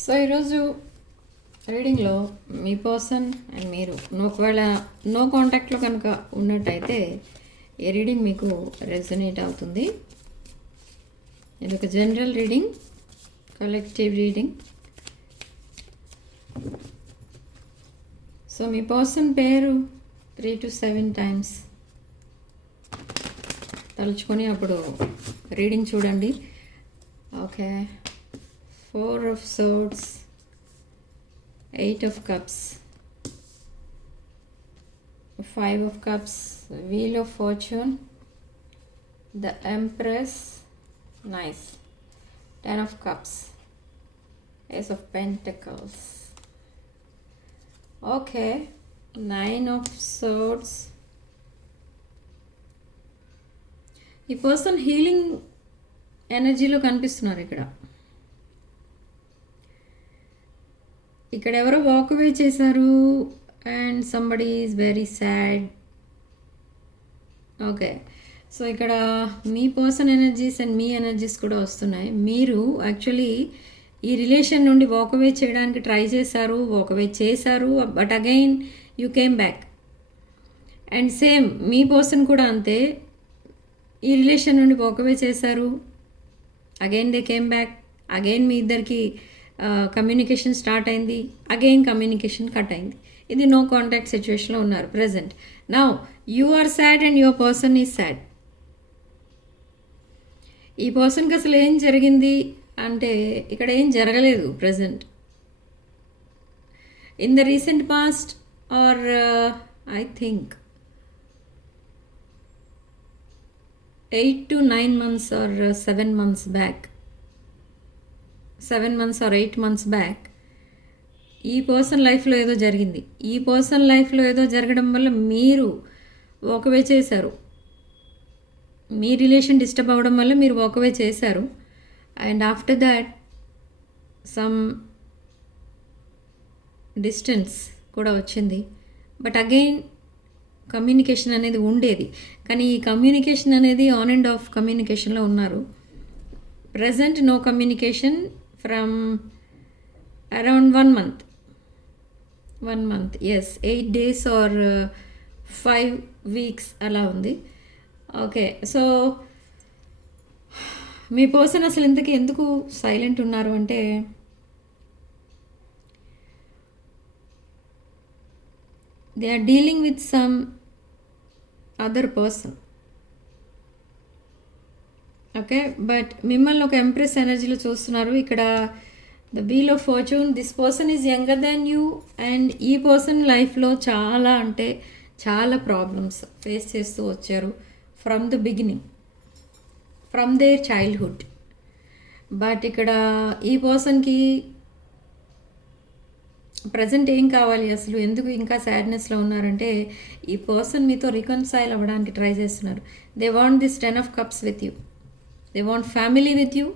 So ఈరోజు రీడింగ్లో మీ person and మీరు ఒకవేళ నో కాంటాక్ట్లో కనుక ఉన్నట్టయితే ఈ రీడింగ్ మీకు రెజనేట్ అవుతుంది. ఇది ఒక general reading, collective reading. So మీ పర్సన్ పేరు 3 to 7 టైమ్స్ తలుచుకొని అప్పుడు రీడింగ్ చూడండి. Okay, 4 of Swords, 8 of Cups, 5 of Cups, Wheel of Fortune, the Empress, nice, 10 of Cups, Ace of Pentacles. Okay, 9 of Swords. ఈ person healing ఎనర్జీలో కనిపిస్తున్నారు. ఇక్కడ ఎవరో వాక్ అవే చేశారు and somebody is very sad. Okay, so ఇక్కడ మీ person energies and మీ energies కూడా వస్తున్నాయి. మీరు యాక్చువల్లీ ఈ రిలేషన్ నుండి వాక్ అవే చేయడానికి ట్రై చేశారు, వాక్ అవే చేశారు, but again you came back. And same మీ పర్సన్ కూడా అంతే, ఈ రిలేషన్ నుండి వాక్ అవే చేశారు, again they came back, again మీ ఇద్దరికి కమ్యూనికేషన్ స్టార్ట్ అయింది, అగైన్ కమ్యూనికేషన్ కట్ అయింది. ఇది నో కాంటాక్ట్ సిచ్యువేషన్లో ఉన్నారు present. Now you are sad and your person is sad. ఈ పర్సన్కి అసలు ఏం జరిగింది అంటే ఇక్కడ ఏం జరగలేదు present. In the recent past or I think 8 to 9 months or 7 months back, 7 months or 8 months back ఈ పర్సన్ లైఫ్లో ఏదో జరిగింది. ఈ పర్సన్ లైఫ్లో ఏదో జరగడం వల్ల మీరు వాకవే చేశారు. మీ రిలేషన్ డిస్టర్బ్ అవ్వడం వల్ల మీరు వాకవే చేశారు. And after that some distance కూడా వచ్చింది. బట్ అగైన్ కమ్యూనికేషన్ అనేది ఉండేది, కానీ ఈ కమ్యూనికేషన్ అనేది ఆన్ అండ్ ఆఫ్ కమ్యూనికేషన్లో ఉన్నారు. Present no communication from around 1 month, yes, 8 days or 5 weeks అలా ఉంది. ఓకే, సో మీ పర్సన్ అసలు ఇంతకీ ఎందుకు సైలెంట్ ఉన్నారు అంటే they are dealing with some other person. Okay, but మిమ్మల్ని ఒక ఎంప్రెస్ ఎనర్జీలో చూస్తున్నారు. ఇక్కడ the wheel of fortune, this person is younger than you and ఈ పర్సన్ లైఫ్లో చాలా అంటే చాలా ప్రాబ్లమ్స్ ఫేస్ చేస్తూ వచ్చారు from the beginning, from their childhood. But ఇక్కడ ఈ పర్సన్కి ప్రజెంట్ ఏం కావాలి, అసలు ఎందుకు ఇంకా సాడ్నెస్లో ఉన్నారంటే ఈ పర్సన్ మీతో రికన్సైల్ అవ్వడానికి ట్రై చేస్తున్నారు. They want this 10 of Cups with you, they want family with you,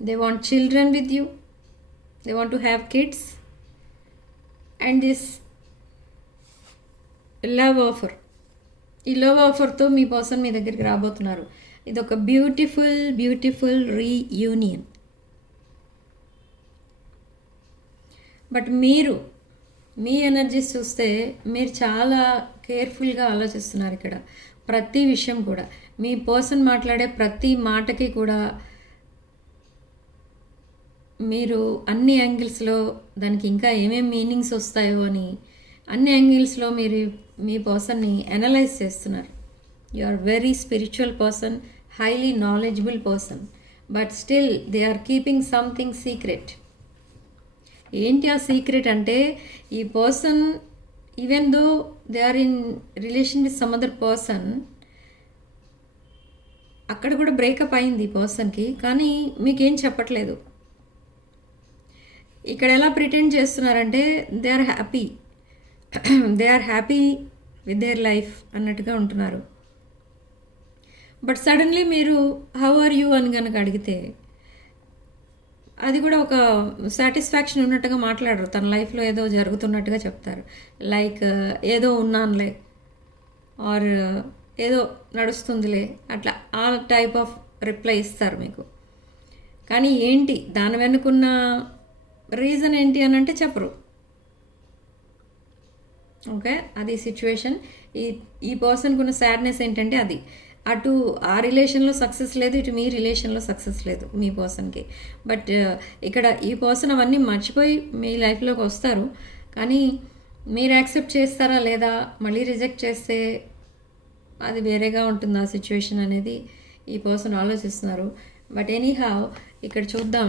they want children with you, they want to have kids and this love offer. ఈ లవ్ ఆఫర్తో మీ పర్సన్ మీ దగ్గరికి రాబోతున్నారు. ఇది ఒక beautiful reunion. But మీరు మీ energies చూస్తే మీరు చాలా కేర్ఫుల్గా ఆలోచిస్తున్నారు. ఇక్కడ ప్రతి విషయం కూడా మీ పర్సన్ మాట్లాడే ప్రతి మాటకి కూడా మీరు అన్ని యాంగిల్స్లో దానికి ఇంకా ఏమేమి మీనింగ్స్ వస్తాయో అని అన్ని యాంగిల్స్లో మీరు మీ పర్సన్ని అనలైజ్ చేస్తున్నారు. You are very spiritual person, highly knowledgeable person, but still they are keeping something secret. ఏంటి ఆ సీక్రెట్ అంటే ఈ person even though they are in relation with some other person, అక్కడ కూడా బ్రేకప్ అయింది ఈ పర్సన్కి, కానీ మీకేం చెప్పట్లేదు. ఇక్కడ ఎలా ప్రిటెండ్ చేస్తున్నారంటే they are happy with their life అన్నట్టుగా ఉంటున్నారు. బట్ సడన్లీ మీరు హౌ ఆర్ యూ అని కనుక అడిగితే అది కూడా ఒక సాటిస్ఫాక్షన్ ఉన్నట్టుగా మాట్లాడరు. తన లైఫ్లో ఏదో జరుగుతున్నట్టుగా చెప్తారు. లైక్ ఏదో ఉన్నానులే ఆర్ ఏదో నడుస్తుందిలే, అట్లా ఆ టైప్ ఆఫ్ రిప్లై ఇస్తారు మీకు. కానీ ఏంటి దాని వెనుకున్న రీజన్ ఏంటి అని అంటే చెప్పరు. ఓకే, అది సిచ్యువేషన్. ఈ ఈ పర్సన్కి ఉన్న సాడ్నెస్ ఏంటంటే అది, అటు ఆ రిలేషన్లో సక్సెస్ లేదు, ఇటు మీ రిలేషన్లో సక్సెస్ లేదు మీ పర్సన్కి. బట్ ఇక్కడ ఈ పర్సన్ అవన్నీ మర్చిపోయి మీ లైఫ్లోకి వస్తారు. కానీ మీరు యాక్సెప్ట్ చేస్తారా లేదా, మళ్ళీ రిజెక్ట్ చేస్తే అది వేరేగా ఉంటుంది ఆ సిచ్యువేషన్ అనేది ఈ పర్సన్ ఆలోచిస్తున్నారు. బట్ ఎనీ హావ్ ఇక్కడ చూద్దాం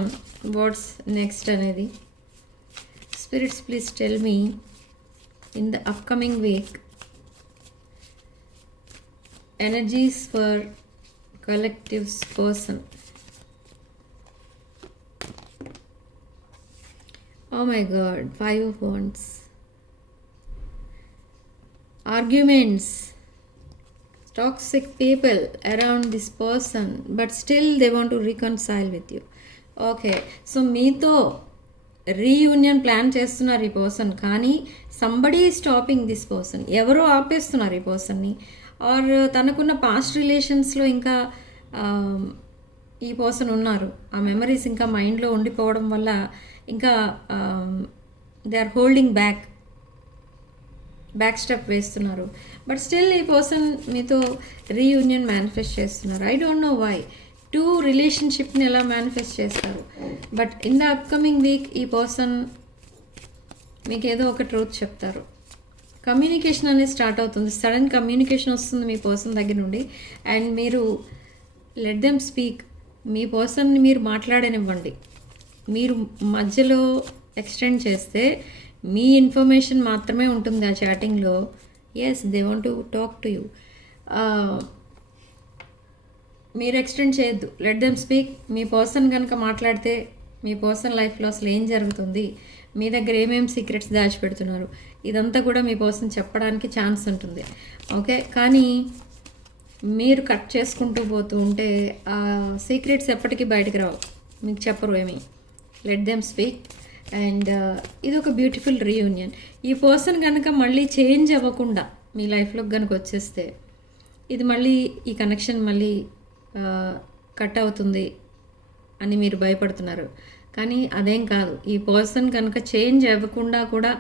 వాట్స్ నెక్స్ట్ అనేది. Spirits please tell me in the upcoming week energies for collectives person. Oh my god, 5 of wands. Arguments, toxic people around this person, but still they want to reconcile with you. Okay, so మీతో reunion plan చేస్తున్నారు ఈ person, కానీ somebody stopping this person. ఎవరో ఆపేస్తున్నారు ఈ పర్సన్ని. Are తనకున్న past రిలేషన్స్లో ఇంకా ఈ పర్సన్ ఉన్నారు. ఆ మెమరీస్ ఇంకా మైండ్లో ఉండిపోవడం వల్ల ఇంకా they are holding back step వేస్తున్నారు. బట్ స్టిల్ ఈ పర్సన్ మీతో రీయూనియన్ మేనిఫెస్ట్ చేస్తున్నారు. I don't know why. 2 రిలేషన్షిప్ని ఎలా మేనిఫెస్ట్ చేస్తారు. But in the upcoming week ఈ పర్సన్ మీకు ఏదో ఒక ట్రూత్ చెప్తారు. కమ్యూనికేషన్ అనేది స్టార్ట్ అవుతుంది. సడన్ కమ్యూనికేషన్ వస్తుంది మీ పర్సన్ దగ్గర నుండి. అండ్ మీరు లెట్ దెమ్ స్పీక్. మీ పర్సన్ని మీరు మాట్లాడనివ్వండి. మీరు మధ్యలో ఎక్స్టెండ్ చేస్తే మీ ఇన్ఫర్మేషన్ మాత్రమే ఉంటుంది ఆ చాటింగ్లో. Yes, they want to talk to you. మీరు ఎక్స్టెండ్ చేయొద్దు. Let them speak. మీ పర్సన్ కనుక మాట్లాడితే మీ పర్సన్ లైఫ్లో అసలు ఏం జరుగుతుంది, మీ దగ్గర ఏమేమి సీక్రెట్స్ దాచిపెడుతున్నారు, ఇదంతా కూడా మీ పర్సన్ చెప్పడానికి ఛాన్స్ ఉంటుంది. ఓకే, కానీ మీరు కట్ చేసుకుంటూ పోతూ ఉంటే ఆ సీక్రెట్స్ ఎప్పటికీ బయటకు రావు, మీకు చెప్పరు ఏమి. Let them speak. అండ్ ఇది ఒక బ్యూటిఫుల్ రీయూనియన్. ఈ పర్సన్ కనుక మళ్ళీ చేంజ్ అవ్వకుండా మీ లైఫ్లోకి కనుక వచ్చేస్తే ఇది మళ్ళీ ఈ కనెక్షన్ మళ్ళీ కట్ అవుతుంది అని మీరు భయపడుతున్నారు. కానీ అదేం కాదు. ఈ పర్సన్ కనుక చేంజ్ అవ్వకుండా కూడా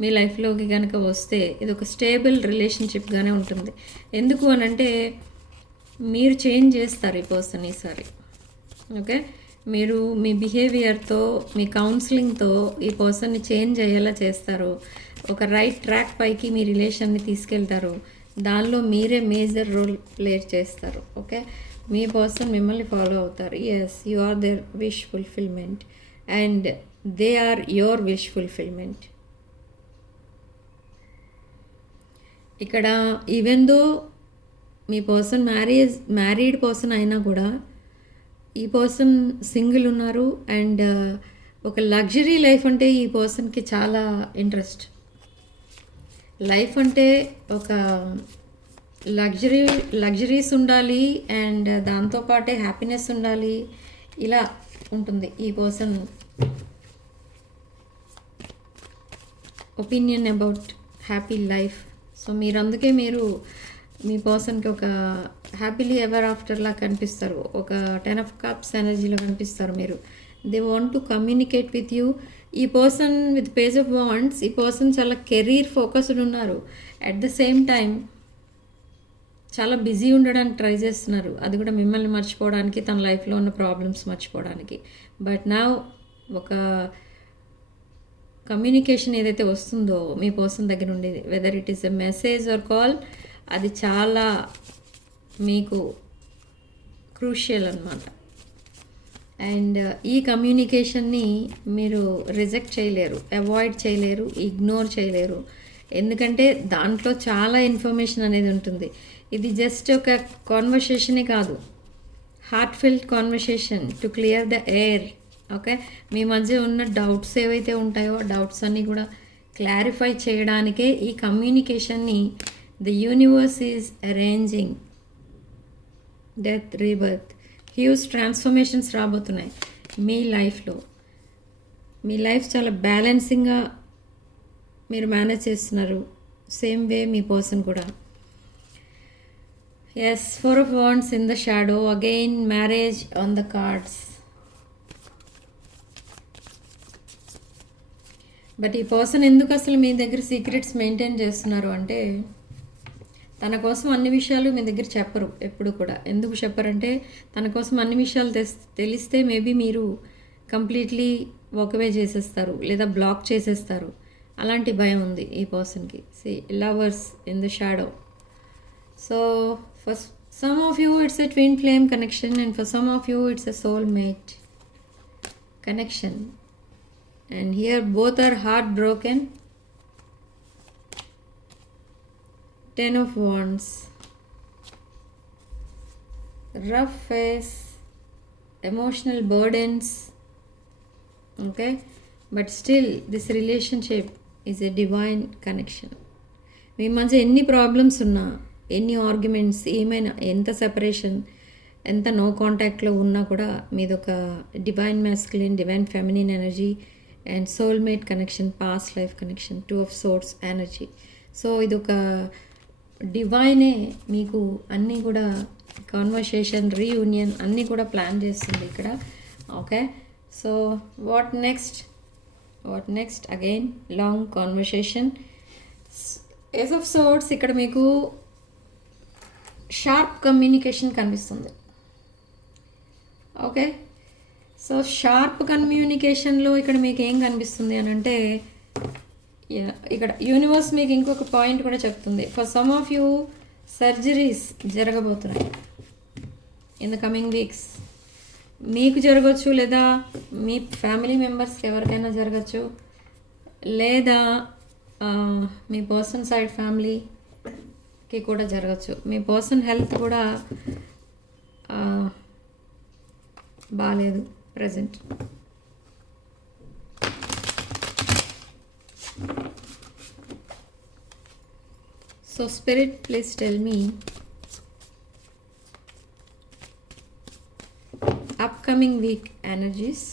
మీ లైఫ్లోకి కనుక వస్తే ఇది ఒక స్టేబుల్ రిలేషన్షిప్గానే ఉంటుంది. ఎందుకు అని అంటే మీరు చేంజ్ చేస్తారు ఈ పర్సన్ ఈసారి. ఓకే, మీరు మీ బిహేవియర్తో, మీ కౌన్సిలింగ్తో ఈ పర్సన్ని చేంజ్ అయ్యేలా చేస్తారు. ఒక రైట్ ట్రాక్ పైకి మీ రిలేషన్ని తీసుకెళ్తారు. దానిలో మీరే మేజర్ రోల్ ప్లే చేస్తారు. ఓకే, మీ పర్సన్ మిమ్మల్ని ఫాలో అవుతారు. Yes, you are their wish fulfilment and they are your wish fulfilment. ఇక్కడ ఈవెన్ దో మీ పర్సన్ మ్యారీడ్ పర్సన్ అయినా కూడా ఈ పర్సన్ సింగిల్ ఉన్నారు. అండ్ ఒక లగ్జరీ లైఫ్ అంటే ఈ పర్సన్కి చాలా ఇంట్రెస్ట్. లైఫ్ అంటే ఒక లగ్జరీస్ ఉండాలి అండ్ దాంతోపాటే హ్యాపీనెస్ ఉండాలి, ఇలా ఉంటుంది ఈ person opinion about happy life. So అందుకే మీరు మీ పర్సన్కి ఒక హ్యాపీలీ ఎవర్ ఆఫ్టర్లా కనిపిస్తారు. ఒక 10 of Cups ఎనర్జీలో కనిపిస్తారు మీరు. They want to communicate with you. ఈ person with page of wands, ఈ పర్సన్ చాలా కెరీర్ ఫోకస్డ్ ఉన్నారు. అట్ ద సేమ్ టైం చాలా బిజీ ఉండడానికి ట్రై చేస్తున్నారు. అది కూడా మిమ్మల్ని మర్చిపోవడానికి, తన లైఫ్లో ఉన్న ప్రాబ్లమ్స్ మర్చిపోవడానికి. బట్ నా ఒక కమ్యూనికేషన్ ఏదైతే వస్తుందో మీ పర్సన్ దగ్గర ఉండేది, whether it is a message or call, అది చాలా మీకు క్రూషియల్ అన్నమాట. అండ్ ఈ కమ్యూనికేషన్ని మీరు రిజెక్ట్ చేయలేరు, అవాయిడ్ చేయలేరు, ఇగ్నోర్ చేయలేరు. ఎందుకంటే దాంట్లో చాలా ఇన్ఫర్మేషన్ అనేది ఉంటుంది. ఇది జస్ట్ ఒక కాన్వర్సేషనే కాదు, heart filled conversation to clear the air. Okay, మీ మధ్య ఉన్న డౌట్స్ ఏవైతే ఉంటాయో ఆ డౌట్స్ అన్నీ కూడా క్లారిఫై చేయడానికే ఈ కమ్యూనికేషన్ని the universe is arranging. Death, rebirth, huge transformations రాబోతున్నాయి మీ లైఫ్లో. మీ లైఫ్ చాలా బ్యాలెన్సింగ్గా మీరు మేనేజ్ చేస్తున్నారు. సేమ్ వే మీ పర్సన్ కూడా. Yes, 4 of Wands in the shadow. Again, marriage on the cards. But ఈ పర్సన్ ఎందుకు అసలు మీ దగ్గర సీక్రెట్స్ మెయింటైన్ చేస్తున్నారు అంటే, తన కోసం అన్ని విషయాలు మీ దగ్గర చెప్పరు ఎప్పుడు కూడా. ఎందుకు చెప్పరంటే, తన కోసం అన్ని విషయాలు తెలిస్తే మేబీ మీరు కంప్లీట్లీ వాకవే చేసేస్తారు లేదా బ్లాక్ చేసేస్తారు. అలాంటి భయం ఉంది ఈ పర్సన్కి. See lovers in the shadow. So for some of you it's a twin flame connection and for some of you it's a soul mate connection. And here both are heartbroken. 10 of Wands. Rough phase. Emotional burdens. Okay. But still this relationship is a divine connection. మీ మధ్య ఎన్ని problems ఉన్నా, ఎన్ని arguments, ఏమైనా, ఎంత separation, ఎంత no కాంటాక్ట్లో ఉన్నా కూడా మీదొక divine masculine, divine feminine energy and soulmate connection, past life connection, 2 of Swords energy. So ఇది ఒక డివైనే మీకు అన్నీ కూడా కాన్వర్సేషన్, రీయూనియన్ అన్నీ కూడా ప్లాన్ చేస్తుంది ఇక్కడ. Okay. So what next again long conversation. Ace of swords ఇక్కడ మీకు షార్ప్ కమ్యూనికేషన్ కనిపిస్తుంది. ఓకే. సో షార్ప్ కమ్యూనికేషన్లో ఇక్కడ మీకు ఏం కనిపిస్తుంది అని అంటే, ఇక్కడ యూనివర్స్ మీకు ఇంకొక పాయింట్ కూడా చెప్తుంది. For some of you surgeries జరగబోతున్నాయి ఇన్ ద కమింగ్ వీక్స్. మీకు జరగచ్చు, లేదా మీ ఫ్యామిలీ మెంబర్స్కి ఎవరికైనా జరగచ్చు, లేదా మీ పర్సన్ సైడ్ ఫ్యామిలీకి కూడా జరగచ్చు. మీ పర్సన్ హెల్త్ కూడా బాగాలేదు present. So spirit, please tell me upcoming week energies.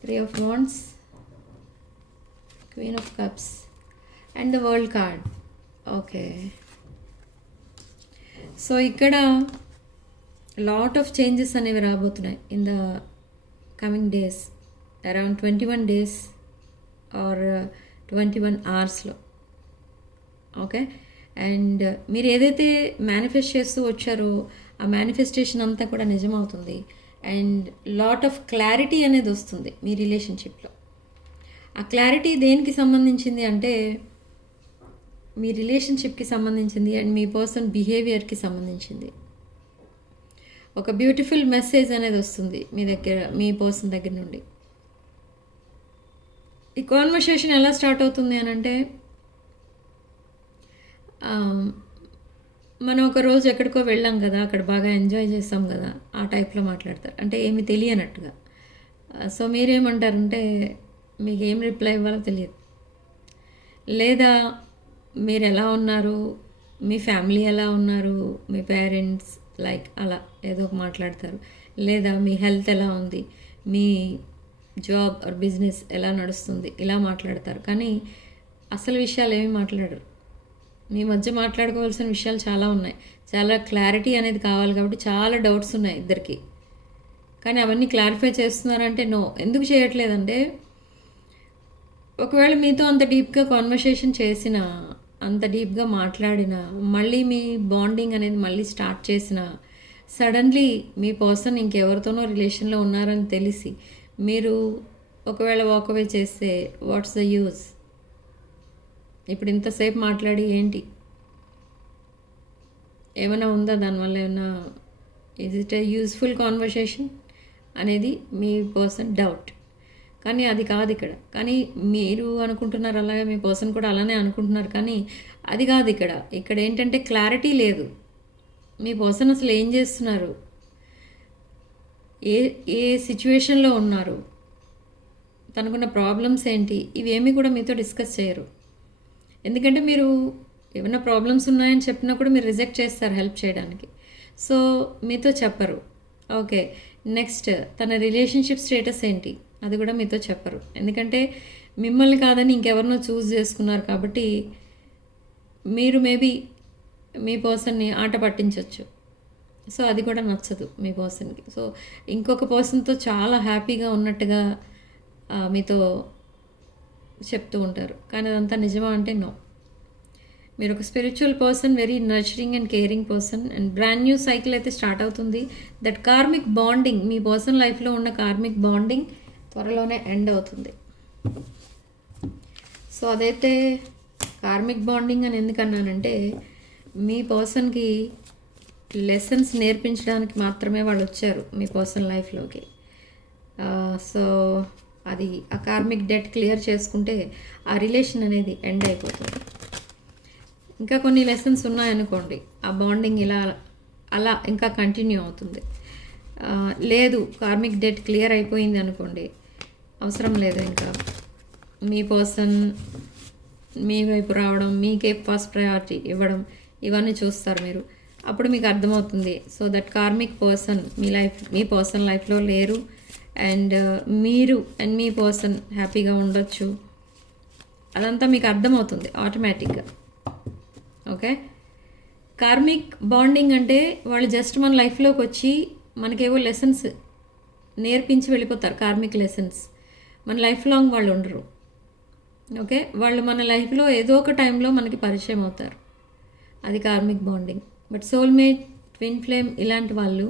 3 of Wands, Queen of Cups and the World card. Okay. So ikkada lot of changes అనేవి రాబోతున్నాయి in the coming days, around 21 days or 21 hours. Okay. And మీరు ఏదైతే manifest చేస్తూ వచ్చారో ఆ manifestation అంతా కూడా నిజమవుతుంది. అండ్ లాట్ ఆఫ్ క్లారిటీ అనేది వస్తుంది మీ రిలేషన్షిప్లో. ఆ క్లారిటీ దేనికి సంబంధించింది అంటే, మీ రిలేషన్షిప్కి సంబంధించింది అండ్ మీ పర్సన్ బిహేవియర్కి సంబంధించింది. ఒక బ్యూటిఫుల్ మెసేజ్ అనేది వస్తుంది మీ దగ్గర, మీ పర్సన్ దగ్గర నుండి. ఈ కాన్వర్సేషన్ ఎలా స్టార్ట్ అవుతుంది అని అంటే, మనం ఒక రోజు ఎక్కడికో వెళ్ళాం కదా, అక్కడ బాగా ఎంజాయ్ చేస్తాం కదా, ఆ టైప్లో మాట్లాడతారు. అంటే ఏమి తెలియనట్టుగా. సో మీరేమంటారంటే, మీకు ఏం రిప్లై ఇవ్వాలో తెలియదు, లేదా మీరు ఎలా ఉన్నారు, మీ ఫ్యామిలీ ఎలా ఉన్నారు, మీ పేరెంట్స్ లైక్ అలా ఏదో ఒక మాట్లాడతారు. లేదా మీ హెల్త్ ఎలా ఉంది, మీ జాబ్ ఆర్ బిజినెస్ ఎలా నడుస్తుంది, ఇలా మాట్లాడతారు. కానీ అసలు విషయాలు ఏమీ మాట్లాడరు. మీ మధ్య మాట్లాడుకోవాల్సిన విషయాలు చాలా ఉన్నాయి. చాలా క్లారిటీ అనేది కావాలి కాబట్టి చాలా డౌట్స్ ఉన్నాయి ఇద్దరికి. కానీ అవన్నీ క్లారిఫై చేస్తున్నారంటే నో. ఎందుకు చేయట్లేదంటే, ఒకవేళ మీతో అంత డీప్గా కాన్వర్సేషన్ చేసినా, అంత డీప్గా మాట్లాడినా, మళ్ళీ మీ బాండింగ్ అనేది మళ్ళీ స్టార్ట్ చేసిన, సడన్లీ మీ పర్సన్ ఇంకెవరితోనో రిలేషన్లో ఉన్నారని తెలిసి మీరు ఒకవేళ వాకవే చేస్తే వాట్స్ ద యూజ్? ఇప్పుడు ఇంతసేపు మాట్లాడి ఏంటి, ఏమైనా ఉందా దానివల్ల? ఏమైనా is it A useful conversation అనేది మీ పర్సన్ డౌట్. కానీ అది కాదు ఇక్కడ. కానీ మీరు అనుకుంటున్నారు అలాగే, మీ పర్సన్ కూడా అలానే అనుకుంటున్నారు. కానీ అది కాదు ఇక్కడ. ఇక్కడ ఏంటంటే క్లారిటీ లేదు. మీ పర్సన్ అసలు ఏం చేస్తున్నారు, ఏ సిచ్యువేషన్లో ఉన్నారు, తనకున్న ప్రాబ్లమ్స్ ఏంటి, ఇవేమీ కూడా మీతో డిస్కస్ చేయరు. ఎందుకంటే మీరు ఏమైనా ప్రాబ్లమ్స్ ఉన్నాయని చెప్పినా కూడా మీరు రిజెక్ట్ చేస్తారు హెల్ప్ చేయడానికి. సో మీతో చెప్పరు. ఓకే. నెక్స్ట్, తన రిలేషన్షిప్ స్టేటస్ ఏంటి అది కూడా మీతో చెప్పరు. ఎందుకంటే మిమ్మల్ని కాదని ఇంకెవరినో చూస్ చేసుకున్నారు కాబట్టి మీరు మేబీ మీ పర్సన్ని ఆట పట్టించవచ్చు. సో అది కూడా నచ్చదు మీ పర్సన్కి. సో ఇంకొక పర్సన్తో చాలా హ్యాపీగా ఉన్నట్టుగా మీతో చెప్తూ ఉంటారు, కానీ అదంతా నిజమా అంటే నో. మీరు ఒక spiritual person, very nurturing and caring person, and brand new cycle అయితే స్టార్ట్ అవుతుంది. That karmic bonding, me person లైఫ్లో ఉన్న కార్మిక్ బాండింగ్ త్వరలోనే ఎండ్ అవుతుంది. సో అదైతే కార్మిక్ బాండింగ్ అని ఎందుకన్నానంటే, మీ పర్సన్కి లెసన్స్ నేర్పించడానికి మాత్రమే వాళ్ళు వచ్చారు మీ పర్సన్ లైఫ్లోకి. సో అది ఆ కార్మిక్ డెట్ క్లియర్ చేసుకుంటే ఆ రిలేషన్ అనేది ఎండ్ అయిపోతుంది. ఇంకా కొన్ని లెసన్స్ ఉన్నాయనుకోండి, ఆ బాండింగ్ ఇలా అలా ఇంకా కంటిన్యూ అవుతుంది. లేదు, కార్మిక్ డెట్ క్లియర్ అయిపోయింది అనుకోండి, అవసరం లేదు ఇంకా మీ పర్సన్ మీ వైపు రావడం, మీకే ఫస్ట్ ప్రయారిటీ ఇవ్వడం, ఇవన్నీ చూస్తారు మీరు. అప్పుడు మీకు అర్థమవుతుంది, so that karmic person me person లైఫ్లో లేరు, అండ్ మీరు అండ్ మీ పర్సన్ హ్యాపీగా ఉండొచ్చు. అదంతా మీకు అర్థమవుతుంది ఆటోమేటిక్గా. ఓకే, కార్మిక్ బాండింగ్ అంటే వాళ్ళు జస్ట్ మన లైఫ్లోకి వచ్చి మనకేవో లెసన్స్ నేర్పించి వెళ్ళిపోతారు. కార్మిక్ లెసన్స్ మన లైఫ్ లాంగ్ వాళ్ళు ఉండరు. ఓకే, వాళ్ళు మన లైఫ్లో ఏదో ఒక టైంలో మనకి పరిచయం అవుతారు, అది karmic bonding. But soulmate, twin flame ఇలాంటి వాళ్ళు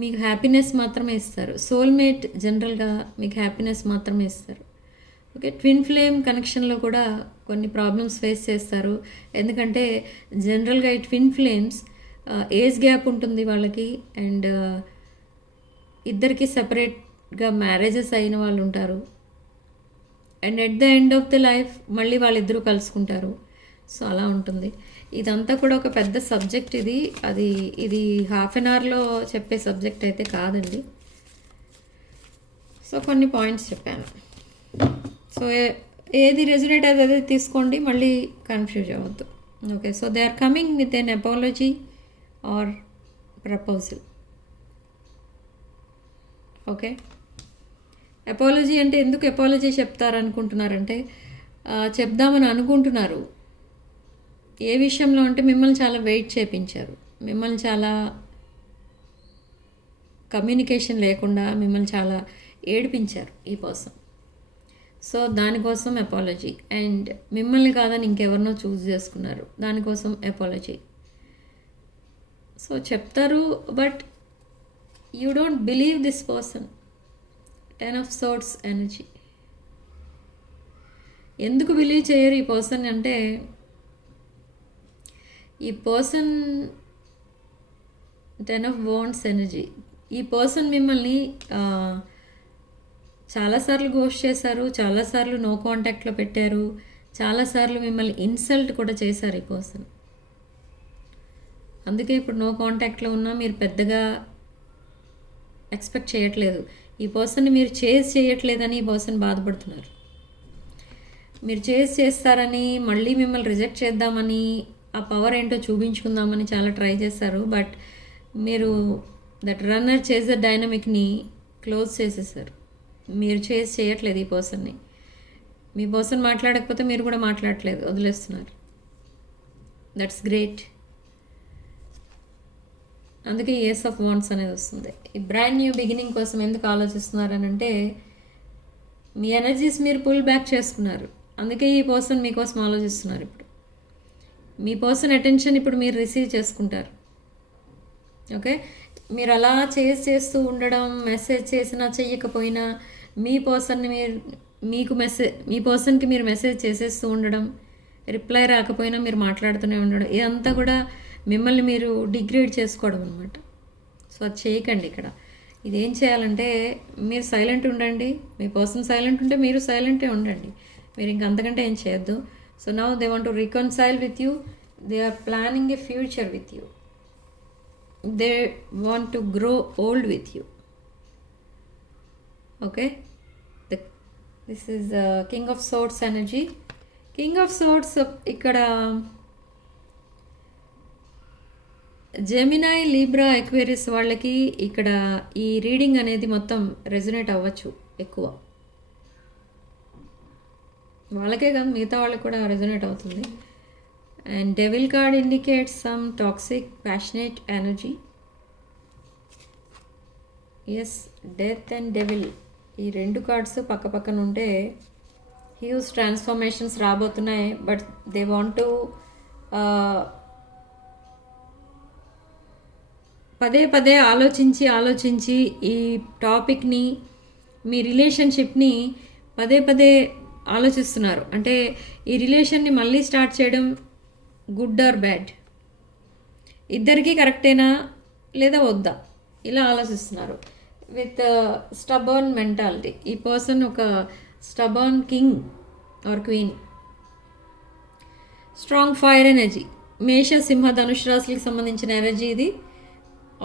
మీకు హ్యాపీనెస్ మాత్రమే ఇస్తారు. సోల్మేట్ జనరల్గా మీకు హ్యాపీనెస్ మాత్రమే ఇస్తారు. ఓకే, ట్విన్ ఫ్లేమ్ కనెక్షన్లో కూడా కొన్ని ప్రాబ్లమ్స్ ఫేస్ చేస్తారు. ఎందుకంటే జనరల్గా ఈ ట్విన్ ఫ్లేమ్స్ ఏజ్ గ్యాప్ ఉంటుంది వాళ్ళకి, అండ్ ఇద్దరికి సపరేట్గా మ్యారేజెస్ అయిన వాళ్ళు ఉంటారు, and at the end of the life మళ్ళీ వాళ్ళిద్దరూ కలుసుకుంటారు. సో అలా ఉంటుంది. ఇదంతా కూడా ఒక పెద్ద సబ్జెక్ట్ ఇది హాఫ్ అన్ అవర్లో చెప్పే సబ్జెక్ట్ అయితే కాదండి. సో కొన్ని పాయింట్స్ చెప్పాను. సో ఏది రెజొనేట్ అదే తీసుకోండి, మళ్ళీ కన్ఫ్యూజ్ అవ్వద్దు. Okay, so they are coming with an apology or proposal. Okay, apology అంటే ఎందుకు అపాలజీ చెప్తారనుకుంటున్నారంటే, చెప్దామని అనుకుంటున్నారు. ఏ విషయంలో అంటే మిమ్మల్ని చాలా వెయిట్ చేయించారు, మిమ్మల్ని చాలా కమ్యూనికేషన్ లేకుండా మిమ్మల్ని చాలా ఏడిపించారు ఈ పర్సన్. సో దానికోసం అపాలజీ, అండ్ మిమ్మల్ని కాదని ఇంకెవరినో చూస్ చేసుకున్నారు, దానికోసం అపాలజీ. సో చెప్తారు, but you don't believe this person. 10 of Swords energy. ఎందుకు బిలీవ్ చేయరు ఈ పర్సన్ అంటే, ఈ పర్సన్ 10 of Wands ఎనర్జీ. ఈ పర్సన్ మిమ్మల్ని చాలాసార్లు గోస్ట్ చేశారు, చాలాసార్లు నో కాంటాక్ట్లో పెట్టారు, చాలాసార్లు మిమ్మల్ని ఇన్సల్ట్ కూడా చేశారు ఈ పర్సన్. అందుకే ఇప్పుడు నో కాంటాక్ట్లో ఉన్నా మీరు పెద్దగా ఎక్స్పెక్ట్ చేయట్లేదు. ఈ పర్సన్ని మీరు చేయట్లేదని ఈ పర్సన్ బాధపడుతున్నారు. మీరు చేస్తారని, మళ్ళీ మిమ్మల్ని రిజెక్ట్ చేద్దామని, ఆ పవర్ ఏంటో చూపించుకుందామని చాలా ట్రై చేస్తారు. బట్ మీరు దట్ రన్నర్ చేసే డైనమిక్ని క్లోజ్ చేసేసారు. మీరు చేయట్లేదు ఈ పర్సన్ని. మీ పర్సన్ మాట్లాడకపోతే మీరు కూడా మాట్లాడట్లేదు, వదిలేస్తున్నారు. That's great. అందుకే ఏస్ ఆఫ్ వాండ్స్ అనేది వస్తుంది. ఈ బ్రాండ్ న్యూ బిగినింగ్ కోసం ఎందుకు ఆలోచిస్తున్నారని అంటే, మీ ఎనర్జీస్ మీరు పుల్ బ్యాక్ చేసుకున్నారు. అందుకే ఈ పర్సన్ మీకోసం ఆలోచిస్తున్నారు. ఇప్పుడు మీ పర్సన్ అటెన్షన్ ఇప్పుడు మీరు రిసీవ్ చేసుకుంటారు. ఓకే, మీరు అలా చేస్తూ ఉండడం, మెసేజ్ చేసినా చెయ్యకపోయినా మీ పర్సన్ని మీ పర్సన్కి మీరు మెసేజ్ చేసేస్తూ ఉండడం, రిప్లై రాకపోయినా మీరు మాట్లాడుతూనే ఉండడం, ఇదంతా కూడా మిమ్మల్ని మీరు డిగ్రేడ్ చేసుకోవడం అనమాట. సో అది చేయకండి. ఇక్కడ ఇదేం చేయాలంటే, మీరు సైలెంట్ ఉండండి. మీ పర్సన్ సైలెంట్ ఉంటే మీరు సైలెంటే ఉండండి. మీరు ఇంక అంతకంటే ఏం చేయొద్దు. So now they want to reconcile with you. They are planning a future with you. They want to grow old with you. Okay, this is king of swords energy. King of swords ఇక్కడ Gemini, Libra, Aquarius వాళ్ళకి ఇక్కడ ఈ reading అనేది మొత్తం resonate అవ్వచ్చు ఎక్కువ. వాళ్ళకే కాదు, మిగతా వాళ్ళకి కూడా రెజొనేట్ అవుతుంది. And devil card indicates some toxic passionate energy. Yes, death and devil, ఈ రెండు కార్డ్స్ పక్క పక్కన ఉంటే హ్యూజ్ ట్రాన్స్ఫర్మేషన్స్ రాబోతున్నాయి. బట్ దే వాంట్ టు పదే పదే ఆలోచించి ఈ టాపిక్ని, మీ రిలేషన్షిప్ని పదే పదే ఆలోచిస్తున్నారు. అంటే ఈ రిలేషన్ని మళ్ళీ స్టార్ట్ చేయడం గుడ్ ఆర్ బ్యాడ్, ఇద్దరికీ కరెక్టేనా లేదా వద్దా, ఇలా ఆలోచిస్తున్నారు విత్ స్టబర్న్ మెంటాలిటీ. ఈ పర్సన్ ఒక stubborn king or queen. Strong fire energy, Mesha Simha Dhanush రాశులకు సంబంధించిన ఎనర్జీ ఇది.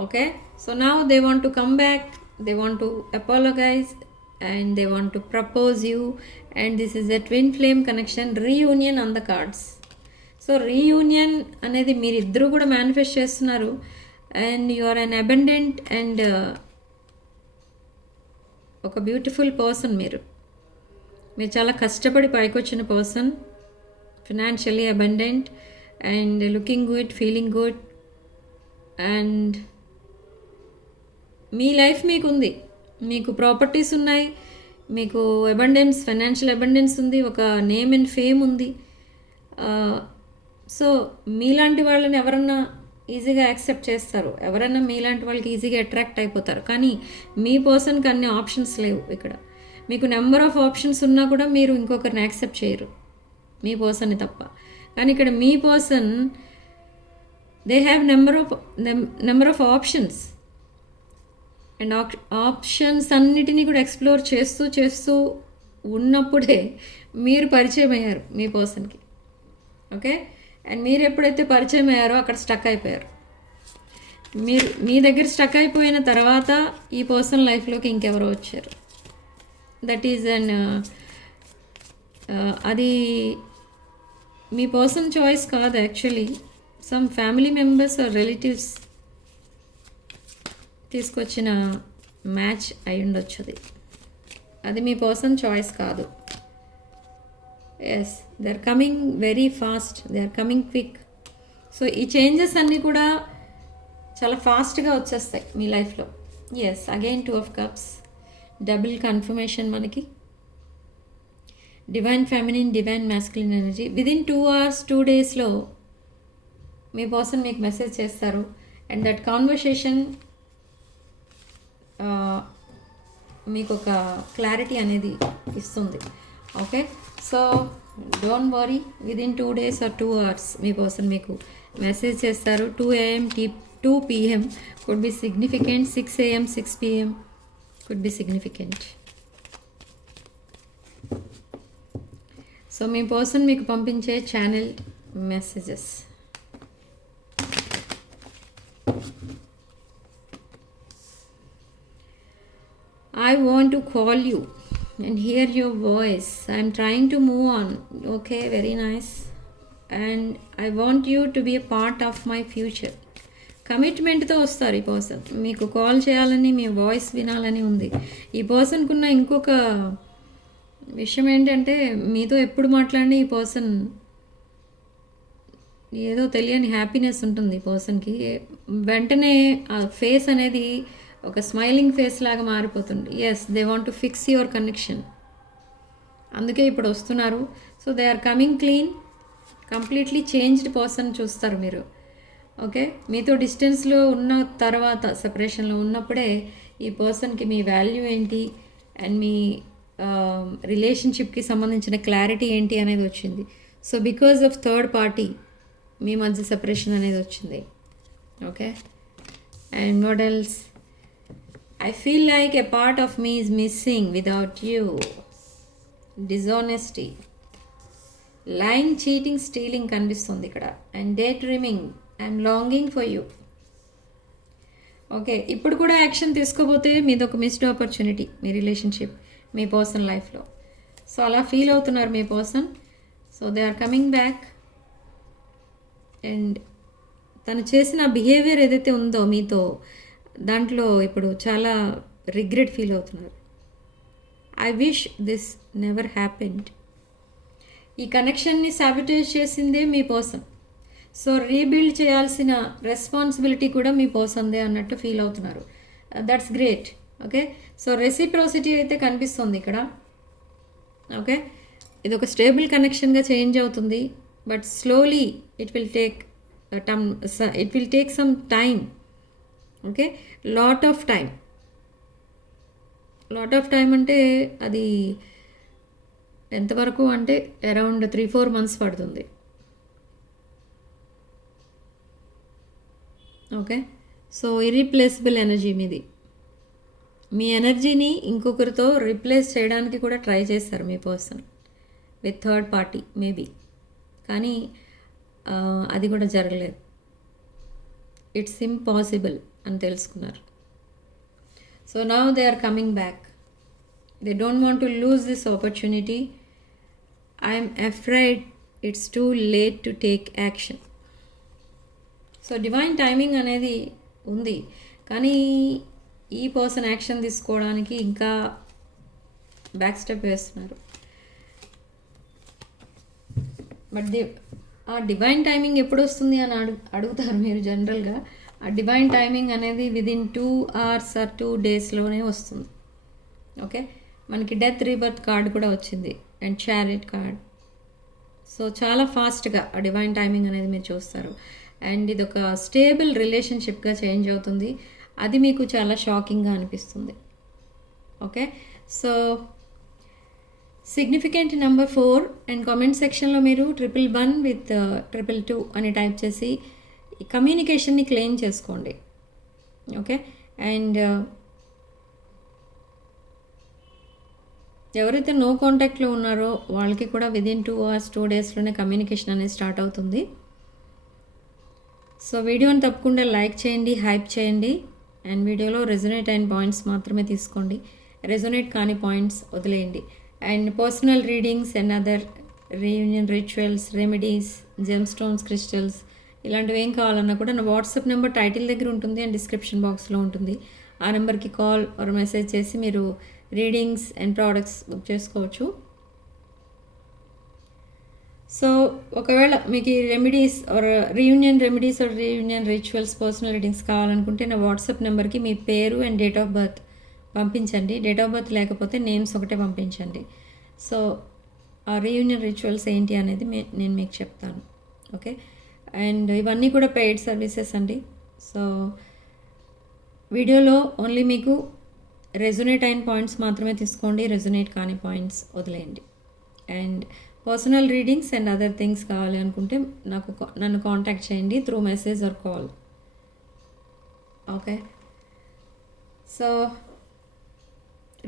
Okay, so now they want to come back, they want to apologise and they want to propose you, and this is a twin flame connection, reunion on the cards. So reunion అనేది మీరిద్దరూ కూడా manifest చేస్తున్నారు. And you are an abundant and ఒక beautiful person. మీరు చాలా కష్టపడి పైకొచ్చిన person, financially abundant and looking good, feeling good. And మీ లైఫ్ మీకుంది, మీకు ప్రాపర్టీస్ ఉన్నాయి, మీకు అబండెన్స్, ఫైనాన్షియల్ అబండెన్స్ ఉంది, ఒక నేమ్ అండ్ ఫేమ్ ఉంది. సో మీలాంటి వాళ్ళని ఎవరన్నా ఈజీగా యాక్సెప్ట్ చేస్తారు, ఎవరన్నా మీలాంటి వాళ్ళకి ఈజీగా అట్రాక్ట్ అయిపోతారు. కానీ మీ పర్సన్కి అన్ని ఆప్షన్స్ లేవు ఇక్కడ. మీకు నెంబర్ ఆఫ్ ఆప్షన్స్ ఉన్నా కూడా మీరు ఇంకొకరిని యాక్సెప్ట్ చేయరు, మీ పర్సన్ని తప్ప. కానీ ఇక్కడ మీ person, they have number of options. And options అన్నిటినీ కూడా ఎక్స్ప్లోర్ చేస్తూ ఉన్నప్పుడే మీరు పరిచయం అయ్యారు మీ పర్సన్కి. ఓకే, అండ్ మీరు ఎప్పుడైతే పరిచయం అయ్యారో అక్కడ స్టక్ అయిపోయారు. మీ దగ్గర స్టక్ అయిపోయిన తర్వాత ఈ పర్సన్ లైఫ్లోకి ఇంకెవరో వచ్చారు. దట్ ఈజ్ అన్ అది మీ పర్సన్ చాయిస్ కాదు, actually some family members or relatives తీసుకొచ్చిన మ్యాచ్ అయి ఉండొచ్చు. అది మీ పర్సన్ చాయిస్ కాదు. Yes, they are coming very fast, they are coming quick. So ఈ చేంజెస్ అన్నీ కూడా చాలా ఫాస్ట్గా వచ్చేస్తాయి మీ లైఫ్లో. Yes, again 2 of Cups, double confirmation మనకి. Divine feminine, divine masculine energy. Within 2 hours 2 daysలో మీ పర్సన్ మీకు మెసేజ్ చేస్తారు. అండ్ దట్ కాన్వర్సేషన్ మీకు ఒక క్లారిటీ అనేది ఇస్తుంది. Okay, so don't worry, within 2 days or 2 hours me person మీకు మెసేజ్ చేస్తారు. 2 AM 2 PM could be significant, 6 AM 6 PM could be significant. So మీ పర్సన్ మీకు పంపించే channel messages. I want to call you and hear your voice. I'm trying to move on. Okay, very nice. And I want you to be a part of my future. కమిట్మెంట్తో వస్తారు ఈ person. మీకు call చేయాలని, మీ voice వినాలని ఉంది. ఈ పర్సన్కి ఉన్న ఇంకొక విషయం ఏంటంటే, మీతో ఎప్పుడు మాట్లాడినా ఈ పర్సన్ ఏదో తెలియని హ్యాపీనెస్ ఉంటుంది ఈ పర్సన్కి. వెంటనే ఆ ఫేస్ అనేది ఒక స్మైలింగ్ ఫేస్ లాగా మారిపోతుంది. Yes, they want to fix your connection, అందుకే ఇప్పుడు వస్తున్నారు. So they are coming clean, completely changed person చూస్తారు మీరు. ఓకే, మీతో డిస్టెన్స్లో ఉన్న తర్వాత, సెపరేషన్లో ఉన్నప్పుడే ఈ పర్సన్కి మీ వాల్యూ ఏంటి అండ్ మీ రిలేషన్షిప్కి సంబంధించిన క్లారిటీ ఏంటి అనేది వచ్చింది. So because of third party మీ మధ్య సెపరేషన్ అనేది వచ్చింది. Okay, and what else? I feel like a part of me is missing without you. Dishonesty, lying, cheating, stealing కనిపిస్తుంది ఇక్కడ. And day dreaming, I'm longing for you. Okay, ఇప్పుడు కూడా action తీసుకోబోతే మీదొక మిస్డ్ ఆపర్చునిటీ మీ relationship, మీ person లైఫ్లో. So అలా ఫీల్ అవుతున్నారు మీ person. So they are coming back. And తను చేసిన బిహేవియర్ ఏదైతే ఉందో మీతో, దాంట్లో ఇప్పుడు చాలా రిగ్రెట్ ఫీల్ అవుతున్నారు. I wish this never happened. ఈ కనెక్షన్ని సాబిటేజ్ చేసిందే మీ పర్సన్. సో రీబిల్డ్ చేయాల్సిన రెస్పాన్సిబిలిటీ కూడా మీ పర్సన్దే అన్నట్టు ఫీల్ అవుతున్నారు. That's great. Okay, so reciprocity అయితే కనిపిస్తుంది ఇక్కడ. ఓకే, ఇది ఒక స్టేబుల్ కనెక్షన్గా చేంజ్ అవుతుంది. But slowly it will take some time. Okay, lot of time అంటే అది ఎంతవరకు అంటే అరౌండ్ 3-4 months పడుతుంది. ఓకే, సో ఇర్రీప్లేసబుల్ ఎనర్జీ మీది. మీ ఎనర్జీని ఇంకొకరితో రీప్లేస్ చేయడానికి కూడా ట్రై చేస్తారు మీ person with third party maybe, కానీ అది కూడా జరగలేదు. ఇట్స్ ఇంపాసిబుల్ అని తెలుసుకున్నారు. So now they are coming back. They don't want to lose this opportunity. I'm afraid it's too late to take action. So divine timing అనేది ఉంది, కానీ ఈ పర్సన్ యాక్షన్ తీసుకోవడానికి ఇంకా బ్యాక్ స్టెప్ వేస్తున్నారు. బట్ ఆ డివైన్ టైమింగ్ ఎప్పుడు వస్తుంది అని అడుగుతారు మీరు జనరల్గా. ఆ డివైన్ టైమింగ్ అనేది విదిన్ 2 hours or 2 daysలోనే వస్తుంది. ఓకే, మనకి డెత్ రీబర్త్ కార్డ్ కూడా వచ్చింది అండ్ చారిట్ కార్డ్. సో చాలా ఫాస్ట్గా ఆ డివైన్ టైమింగ్ అనేది మీరు చూస్తారు. అండ్ ఇది ఒక స్టేబుల్ రిలేషన్షిప్గా చేంజ్ అవుతుంది. అది మీకు చాలా షాకింగ్గా అనిపిస్తుంది. Okay, so significant number 4 and comment సెక్షన్లో మీరు 111 with 222 అని టైప్ చేసి కమ్యూనికేషన్ని క్లెయిమ్ చేసుకోండి. ఓకే, అండ్ ఎవరైతే నో కాంటాక్ట్లో ఉన్నారో వాళ్ళకి కూడా విదిన్ 2 hours 2 daysలోనే కమ్యూనికేషన్ అనేది స్టార్ట్ అవుతుంది. సో వీడియోని తప్పకుండా లైక్ చేయండి, హైప్ చేయండి. అండ్ వీడియోలో రెజొనేట్ అయిన పాయింట్స్ మాత్రమే తీసుకోండి, రెజొనేట్ కాని పాయింట్స్ వదిలేయండి. And personal readings and other reunion rituals, remedies, gem stones, crystals ఇలాంటివి ఏం కావాలన్నా కూడా నా వాట్సాప్ నెంబర్ టైటిల్ దగ్గర ఉంటుంది అండ్ డిస్క్రిప్షన్ బాక్స్లో ఉంటుంది. ఆ నెంబర్కి కాల్ ఆర్ మెసేజ్ చేసి మీరు రీడింగ్స్ అండ్ ప్రోడక్ట్స్ బుక్ చేసుకోవచ్చు. సో ఒకవేళ మీకు ఈ remedies or reunion rituals, personal readings కావాలనుకుంటే నా వాట్సాప్ నెంబర్కి మీ పేరు అండ్ డేట్ ఆఫ్ బర్త్ పంపించండి. డేట్ ఆఫ్ బర్త్ లేకపోతే నేమ్స్ ఒకటే పంపించండి. సో ఆ రీయూనియన్ రిచువల్స్ ఏంటి అనేది నేను మీకు చెప్తాను. ఓకే, అండ్ ఇవన్నీ కూడా పెయిడ్ సర్వీసెస్ అండి. సో వీడియోలో ఓన్లీ మీకు రెజొనేట్ అయిన పాయింట్స్ మాత్రమే తీసుకోండి, రెజొనేట్ కాని పాయింట్స్ వదిలేయండి. And personal readings and other things కావాలి అనుకుంటే నన్ను కాంటాక్ట్ చేయండి through message or call. Okay, so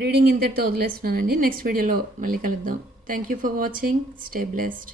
reading ఇంతటితో వదిలేస్తున్నానండి. నెక్స్ట్ వీడియోలో మళ్ళీ కలుద్దాం. Thank you for watching. Stay blessed.